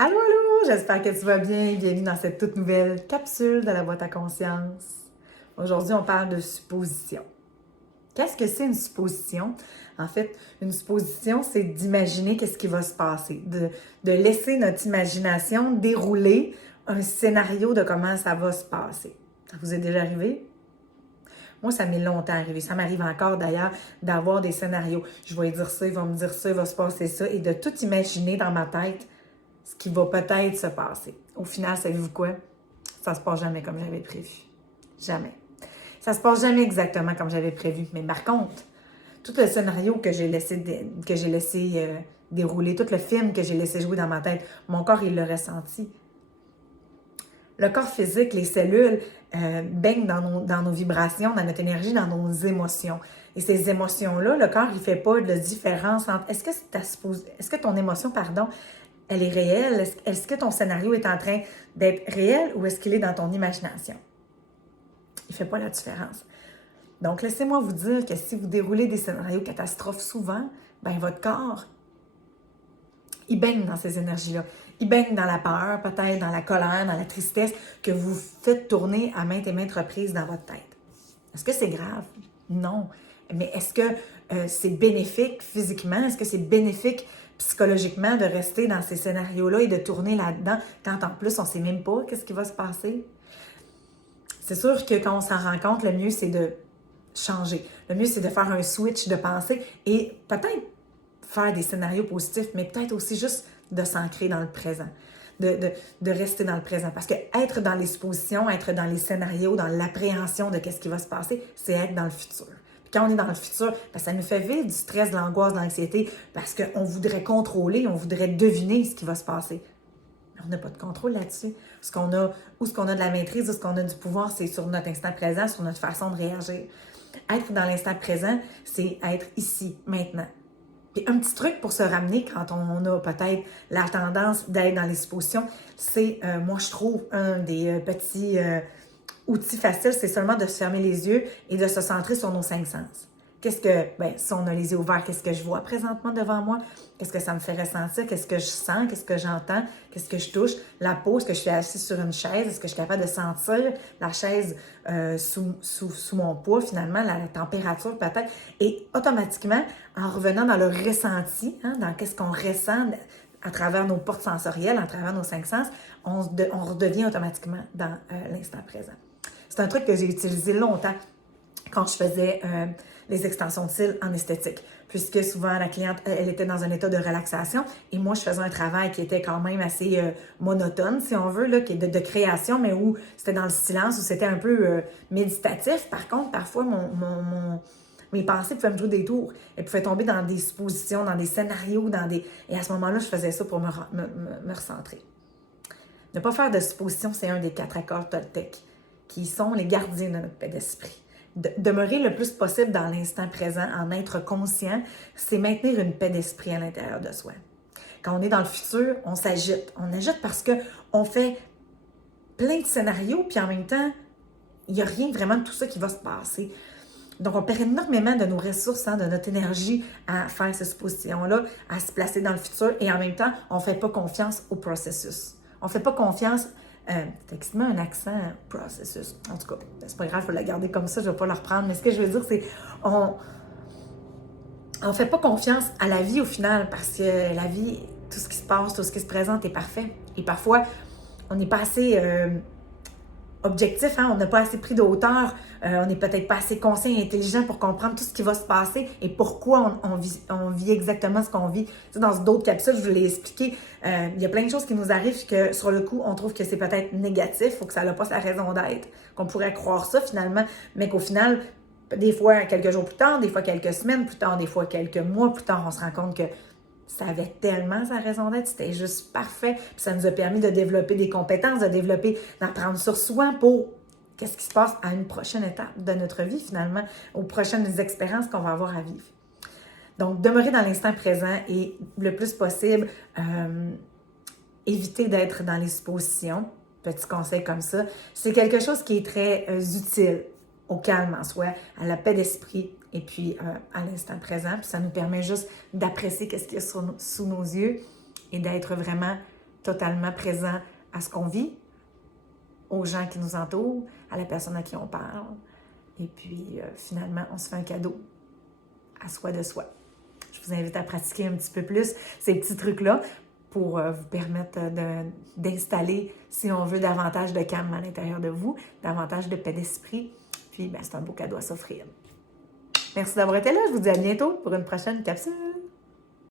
Allô, allô! J'espère que tu vas bien. Bienvenue dans cette toute nouvelle capsule de la boîte à conscience. Aujourd'hui, on parle de supposition. Qu'est-ce que c'est une supposition? En fait, une supposition, c'est d'imaginer qu'est-ce qui va se passer, de laisser notre imagination dérouler un scénario de comment ça va se passer. Ça vous est déjà arrivé? Moi, ça m'est longtemps arrivé. Ça m'arrive encore d'ailleurs d'avoir des scénarios. Je vais dire ça, il va me dire ça, il va se passer ça, et de tout imaginer dans ma tête ce qui va peut-être se passer. Au final, savez-vous quoi? Ça se passe jamais comme j'avais prévu. Jamais. Ça se passe jamais exactement comme j'avais prévu. Mais par contre, tout le scénario que j'ai laissé, dérouler, tout le film que j'ai laissé jouer dans ma tête, mon corps, il l'a ressenti. Le corps physique, les cellules baignent dans nos vibrations, dans notre énergie, dans nos émotions. Et ces émotions-là, le corps, il ne fait pas de différence entre est-ce que ton émotion, elle est réelle? Est-ce que ton scénario est en train d'être réel ou est-ce qu'il est dans ton imagination? Il ne fait pas la différence. Donc, laissez-moi vous dire que si vous déroulez des scénarios catastrophes souvent, ben votre corps, il baigne dans ces énergies-là. Il baigne dans la peur, peut-être dans la colère, dans la tristesse que vous faites tourner à maintes et maintes reprises dans votre tête. Est-ce que c'est grave? Non. Mais est-ce que c'est bénéfique physiquement? Est-ce que c'est bénéfique psychologiquement de rester dans ces scénarios-là et de tourner là-dedans quand en plus on ne sait même pas qu'est-ce qui va se passer? C'est sûr que quand on s'en rend compte, le mieux c'est de changer. Le mieux c'est de faire un switch de pensée et peut-être faire des scénarios positifs, mais peut-être aussi juste de s'ancrer dans le présent. De rester dans le présent. Parce que être dans les suppositions, être dans les scénarios, dans l'appréhension de qu'est-ce qui va se passer, c'est être dans le futur. Puis quand on est dans le futur, ben ça nous fait vivre du stress, de l'angoisse, de l'anxiété, parce qu'on voudrait contrôler, on voudrait deviner ce qui va se passer. Mais on n'a pas de contrôle là-dessus. Ce qu'on a de la maîtrise, ou ce qu'on a du pouvoir, c'est sur notre instant présent, sur notre façon de réagir. Être dans l'instant présent, c'est être ici, maintenant. Puis un petit truc pour se ramener quand on a peut-être la tendance d'être dans les suppositions, c'est, moi je trouve, un des petits outils faciles, c'est seulement de se fermer les yeux et de se centrer sur nos 5 sens. Si on a les yeux ouverts, qu'est-ce que je vois présentement devant moi? Qu'est-ce que ça me fait ressentir? Qu'est-ce que je sens? Qu'est-ce que j'entends? Qu'est-ce que je touche? La peau, est-ce que je suis assise sur une chaise? Est-ce que je suis capable de sentir la chaise sous mon poids, finalement, la température peut-être? Et automatiquement, en revenant dans le ressenti, dans qu'est-ce qu'on ressent à travers nos portes sensorielles, à travers nos 5 sens, on redevient automatiquement dans l'instant présent. C'est un truc que j'ai utilisé longtemps quand je faisais les extensions de cils en esthétique, puisque souvent la cliente, elle était dans un état de relaxation et moi, je faisais un travail qui était quand même assez monotone, si on veut, là, qui est de création, mais où c'était dans le silence, où c'était un peu méditatif. Par contre, parfois, mes pensées pouvaient me jouer des tours. Elles pouvaient tomber dans des suppositions, dans des scénarios, Et à ce moment-là, je faisais ça pour me recentrer. Ne pas faire de suppositions, c'est un des 4 accords Toltec, qui sont les gardiens de notre paix d'esprit. Demeurer le plus possible dans l'instant présent, en être conscient, c'est maintenir une paix d'esprit à l'intérieur de soi. Quand on est dans le futur, on s'agite. On agite parce qu'on fait plein de scénarios, puis en même temps, il n'y a rien vraiment de tout ça qui va se passer. Donc, on perd énormément de nos ressources, de notre énergie à faire ces suppositions-là, à se placer dans le futur, et en même temps, on ne fait pas confiance au processus. On ne fait pas confiance. C'est effectivement un accent processus. En tout cas, c'est pas grave, il faut la garder comme ça, je ne vais pas la reprendre. Mais ce que je veux dire, c'est on ne fait pas confiance à la vie au final, parce que la vie, tout ce qui se passe, tout ce qui se présente est parfait. Et parfois, on n'est pas assez objectif, on n'a pas assez pris de hauteur, on n'est peut-être pas assez conscient et intelligent pour comprendre tout ce qui va se passer et pourquoi on vit exactement ce qu'on vit. Tu sais, dans d'autres capsules, je vous l'ai expliqué, il y a plein de choses qui nous arrivent que sur le coup, on trouve que c'est peut-être négatif ou que ça n'a pas sa raison d'être, qu'on pourrait croire ça finalement, mais qu'au final, des fois quelques jours plus tard, des fois quelques semaines plus tard, des fois quelques mois plus tard, on se rend compte que ça avait tellement sa raison d'être, c'était juste parfait. Puis ça nous a permis de développer des compétences, d'apprendre sur soi pour qu'est-ce qui se passe à une prochaine étape de notre vie finalement, aux prochaines expériences qu'on va avoir à vivre. Donc, demeurer dans l'instant présent et le plus possible, éviter d'être dans les suppositions, petit conseil comme ça, c'est quelque chose qui est très utile au calme en soi, à la paix d'esprit et puis à l'instant présent. Puis ça nous permet juste d'apprécier ce qu'il y a sous nos yeux et d'être vraiment totalement présent à ce qu'on vit, aux gens qui nous entourent, à la personne à qui on parle. Et puis, finalement, on se fait un cadeau à soi de soi. Je vous invite à pratiquer un petit peu plus ces petits trucs-là pour vous permettre d'installer, si on veut, davantage de calme à l'intérieur de vous, davantage de paix d'esprit. Puis, c'est un beau cadeau à s'offrir. Merci d'avoir été là. Je vous dis à bientôt pour une prochaine capsule.